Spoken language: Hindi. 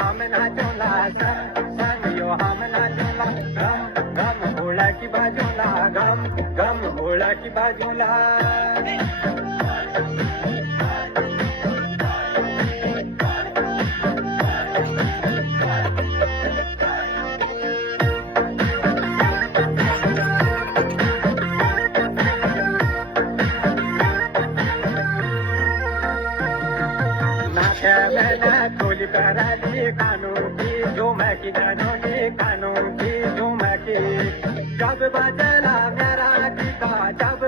हम नाचोला संग यो हम नाचोला गम गम भोला की बाजूला गम गम भोला की बाजूला खोली कराली कानून की झूमकी जानों की कानून की झूमकी जब बजला मेरा टीका जब